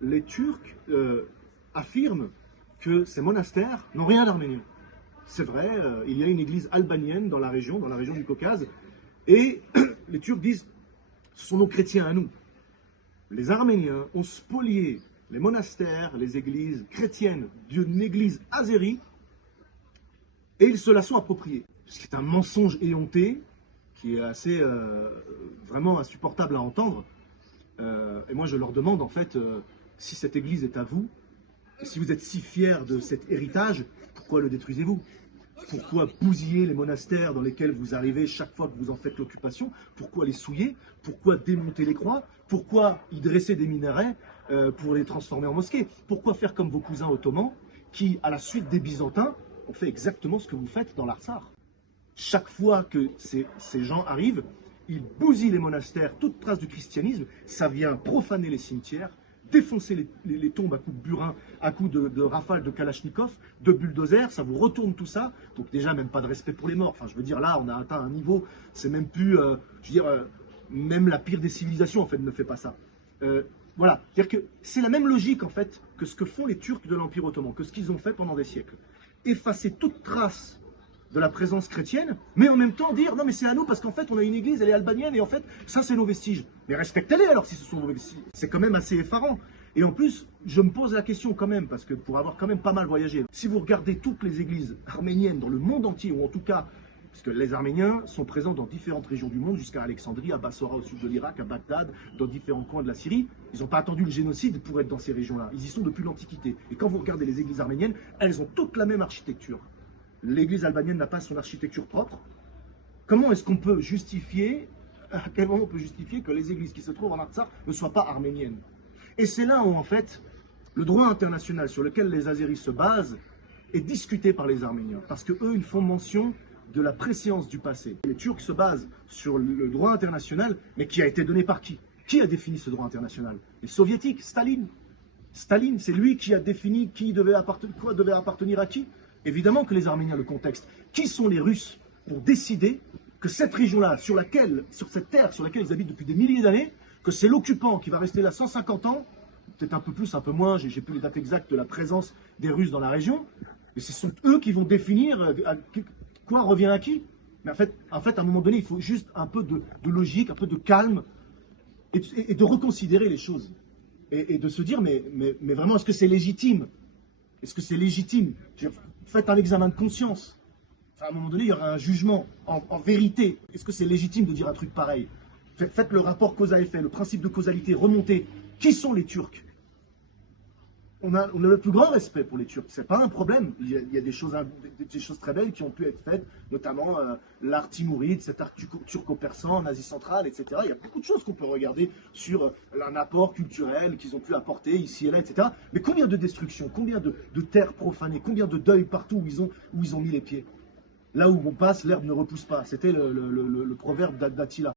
les Turcs affirment que ces monastères n'ont rien d'arménien. C'est vrai, il y a une église albanienne dans la région du Caucase, et les Turcs disent ce sont nos chrétiens à nous. Les Arméniens ont spolié les monastères, les églises chrétiennes d'une église azérie, et ils se la sont appropriés. Ce qui est un mensonge éhonté, qui est assez vraiment insupportable à entendre. Et moi je leur demande en fait, si cette église est à vous, si vous êtes si fiers de cet héritage, pourquoi le détruisez-vous? Pourquoi bousiller les monastères dans lesquels vous arrivez chaque fois que vous en faites l'occupation? Pourquoi les souiller? Pourquoi démonter les croix? Pourquoi y dresser des minarets pour les transformer en mosquées? Pourquoi faire comme vos cousins ottomans qui, à la suite des Byzantins, ont fait exactement ce que vous faites dans l'Artsakh? Chaque fois que ces gens arrivent, ils bousillent les monastères, toute trace du christianisme, ça vient profaner les cimetières, défoncer les tombes à coups de burin, à coups de rafales de Kalachnikov, de bulldozers, ça vous retourne tout ça. Donc déjà, même pas de respect pour les morts. Enfin, je veux dire, là, on a atteint un niveau, c'est même plus, je veux dire, même la pire des civilisations, en fait, ne fait pas ça. Voilà, c'est-à-dire que c'est la même logique, en fait, que ce que font les Turcs de l'Empire ottoman, que ce qu'ils ont fait pendant des siècles. Effacer toute trace de la présence chrétienne, mais en même temps dire non mais c'est à nous parce qu'en fait on a une église, elle est albanienne et en fait ça c'est nos vestiges. Mais respectez-les alors si ce sont vos vestiges. C'est quand même assez effarant. Et en plus, je me pose la question quand même, parce que pour avoir quand même pas mal voyagé, si vous regardez toutes les églises arméniennes dans le monde entier, ou en tout cas, parce que les Arméniens sont présents dans différentes régions du monde, jusqu'à Alexandrie, à Bassora au sud de l'Irak, à Bagdad, dans différents coins de la Syrie, ils n'ont pas attendu le génocide pour être dans ces régions-là. Ils y sont depuis l'Antiquité. Et quand vous regardez les églises arméniennes, elles ont toutes la même architecture. L'église albanienne n'a pas son architecture propre. Comment est-ce qu'on peut justifier, à quel moment on peut justifier que les églises qui se trouvent en Artsakh ne soient pas arméniennes? Et c'est là où, en fait, le droit international sur lequel les Azéris se basent est discuté par les Arméniens. Parce qu'eux, ils font mention de la préséance du passé. Les Turcs se basent sur le droit international, mais qui a été donné par qui? Qui a défini ce droit international? Les Soviétiques, Staline. Staline, c'est lui qui a défini quoi devait appartenir à qui? Évidemment que les Arméniens, le contexte. Qui sont les Russes pour décider que cette région-là, sur cette terre sur laquelle ils habitent depuis des milliers d'années, que c'est l'occupant qui va rester là 150 ans, peut-être un peu plus, un peu moins, j'ai plus les dates exactes de la présence des Russes dans la région, mais ce sont eux qui vont définir quoi revient à qui. Mais en fait, à un moment donné, il faut juste un peu de logique, un peu de calme, et de reconsidérer les choses. Et de se dire, mais vraiment, est-ce que c'est légitime? Est-ce que c'est légitime? Faites un examen de conscience. Enfin, à un moment donné, il y aura un jugement en vérité. Est-ce que c'est légitime de dire un truc pareil? Faites le rapport cause à effet, le principe de causalité, remontez. Qui sont les Turcs? On a le plus grand respect pour les Turcs. C'est pas un problème. Il y a des choses très belles qui ont pu être faites, notamment l'art timouride, cet art turco-persan en Asie centrale, etc. Il y a beaucoup de choses qu'on peut regarder sur un apport culturel qu'ils ont pu apporter ici et là, etc. Mais combien de destructions, combien de terres profanées, combien de deuils partout où ils ont mis les pieds? Là où on passe, l'herbe ne repousse pas. C'était le proverbe d'Attila.